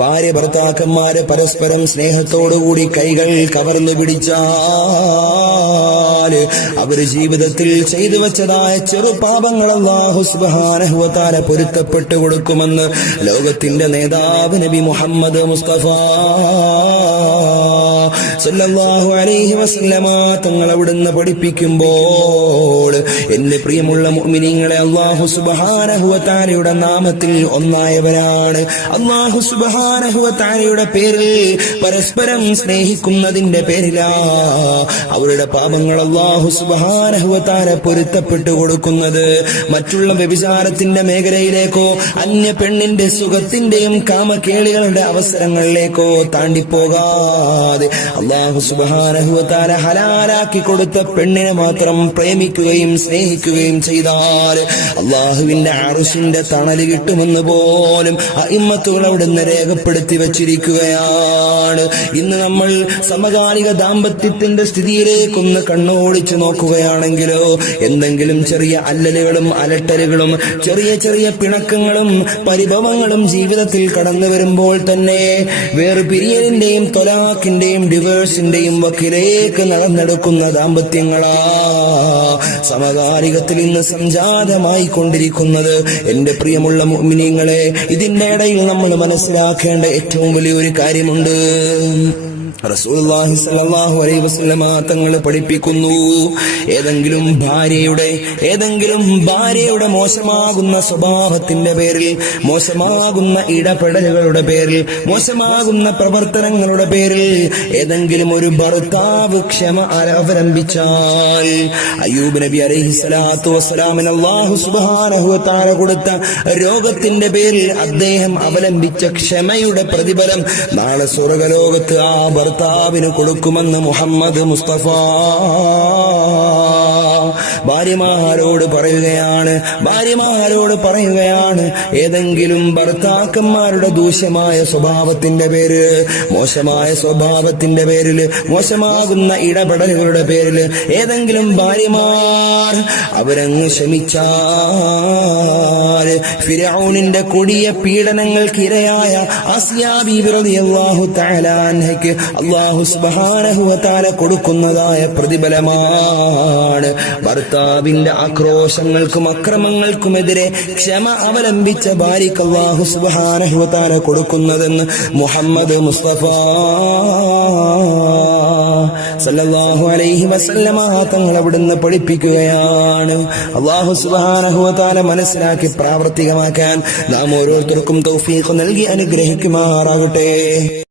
ഭാര്യ ഭർത്താക്കന്മാരെ പരസ്പരം സ്നേഹത്തോടുകൂടി കൈകൾ കവർന്നു പിടിച്ചാൽ അവര് ജീവിതത്തിൽ ചെയ്തു വെച്ചതായ ചെറുപാപങ്ങൾ അല്ലാഹു സുബ്ഹാനഹു വ തആല പൊരുത്തപ്പെട്ടു കൊടുക്കുമെന്ന് ലോകത്തിന്റെ നേതാവ് നബി മുഹമ്മദ് മുസ്തഫ സല്ലല്ലാഹു അലൈഹി വസല്ലമ തങ്ങൾ അവിടുന്ന് പഠിപ്പിക്കുമ്പോൾ എന്റെ പ്രിയമുള്ള മുഅ്മിനീങ്ങളെ, അല്ലാഹു സുബ്ഹാനഹു വ തആലയുടെ നാമത്തിൽ ഒന്നായവരാണ്. അല്ലാഹു സുബ്ഹാനഹു വ തആലയുടെ പേരിൽ പരസ്പരം സ്നേഹിക്കുന്നതിന്റെ പേരിലാ അവരുടെ പാപങ്ങൾ അല്ലാഹു സുബ്ഹാനഹു വ തആല പൊരുത്തപ്പെട്ടു കൊടുക്കുന്നത്. മറ്റുള്ള വ്യഭിചാരത്തിന്റെ മേഖലയിലേക്കോ അന്യ പെണ്ണിന്റെ സുഖത്തിന്റെയും കാമക്കേളികളുടെ അവസരങ്ങളിലേക്കോ താണ്ടിപ്പോകാതെ അല്ലാഹു സുബ്ഹാനഹു വ തആല ഹലാലാക്കി കൊടുത്ത പെണ്ണിനെ മാത്രം പ്രേമിക്കുകയും സ്നേഹിക്കുകയും ചെയ്താൽ അല്ലാഹുവിന്റെ അർശിന്റെ തണല് കിട്ടുമെന്ന് പോലും അഇമ്മത്തുകൾ അവിടുന്ന് രേഖപ്പെടുത്തി വച്ചിരിക്കുകയാണ്. ഇന്ന് നമ്മൾ സമകാലിക ദാമ്പത്യത്തിന്റെ സ്ഥിതിയിലേക്കൊന്ന് കണ്ണോടിച്ചു നോക്കുകയാണെങ്കിലോ എന്തെങ്കിലും ചെറിയ അല്ലലുകളും അലട്ടലുകളും ചെറിയ ചെറിയ പിണക്കങ്ങളും പരിഭവങ്ങളും ജീവിതത്തിൽ കടന്നു വരുമ്പോൾ തന്നെ വേർപിരിയലിന്റെയും തൊലാഖിന്റെയും ഡിവേഴ്സിന്റെയും വക്കിലേക്ക് നടന്നെടുക്കുന്ന ദാമ്പത്യങ്ങളാ സമകാലികത്തിൽ ഇന്ന് സംജാതമായി കൊണ്ടിരിക്കുന്നത്. എന്റെ പ്രിയമുള്ള മുഅ്മിനീങ്ങളെ, ഇതിന്റെ ഇടയിൽ നമ്മൾ മനസ്സിലാക്കേണ്ട ഏറ്റവും വലിയൊരു കാര്യമുണ്ട്. റസൂലുള്ളാഹി സ്വല്ലല്ലാഹു അലൈഹി വസല്ലമ തങ്ങൾ പഠിപ്പിക്കുന്നു, ഏതെങ്കിലും ഭാര്യയുടെ മോശമാകുന്ന സ്വഭാവത്തിന്റെ പേരിൽ, മോശമാകുന്ന ഇടപെടലുകളുടെ പേരിൽ, മോശമാകുന്ന പ്രവർത്തനങ്ങളുടെ പേരിൽ ഏതെങ്കിലും ഒരു ഭർത്താവ് ക്ഷമ അവലംബിച്ചാൽ അയ്യൂബ് നബി അലൈഹി സ്വലാത്തു വസ്സലാമിന് അല്ലാഹു സുബ്ഹാനഹു വ തആല കൊടുത്ത രോഗത്തിന്റെ പേരിൽ അദ്ദേഹം അവലംബിച്ച ക്ഷമയുടെ പ്രതിഫലം നാളെ സ്വർഗ്ഗലോകത്ത് ആ ഭർത്താവിന് കൊടുക്കുമെന്ന് മുഹമ്മദ് മുസ്തഫ ഭാര്യമാരോട് പറയുകയാണ്, ഏതെങ്കിലും ഭർത്താക്കന്മാരുടെ ദൂഷ്യമായ സ്വഭാവത്തിന്റെ പേര്, മോശമായ സ്വഭാവത്തിന്റെ പേരിൽ, മോശമാകുന്ന ഇടപെടലുകളുടെ പേരിൽ ഏതെങ്കിലും ഭാര്യമാർ അവരങ്ങ് ക്ഷമിച്ചാൽ ഫിർഔനിന്റെ കൊടിയ പീഡനങ്ങൾക്കിരയായ ആസിയാ ബീബി റളിയല്ലാഹു തആല അൻഹയ്ക്ക് അല്ലാഹു സുബ്ഹാനഹു വ തആല കൊടുക്കുന്നതായ പ്രതിഫലമാണ് ഭർത്താവിന്റെ ആക്രോശങ്ങൾക്കും അക്രമങ്ങൾക്കുമെതിരെ ക്ഷമ അവലംബിച്ച ഭാര്യയ്ക്ക് അല്ലാഹു സുബ്ഹാനഹു വ തആല കൊടുക്കുന്നതെന്ന് മുഹമ്മദ് മുസ്തഫ സല്ലല്ലാഹു അലൈഹി വസല്ലമ തങ്ങൾ അവിടുന്ന് പഠിപ്പിക്കുകയാണ്. അല്ലാഹു സുബ്ഹാനഹു വ തആല മനസ്സിലാക്കി പ്രാവർത്തികമാക്കാൻ നാം ഓരോരുത്തർക്കും തൗഫീഖ് നൽകി അനുഗ്രഹിക്കുമാറാകട്ടെ.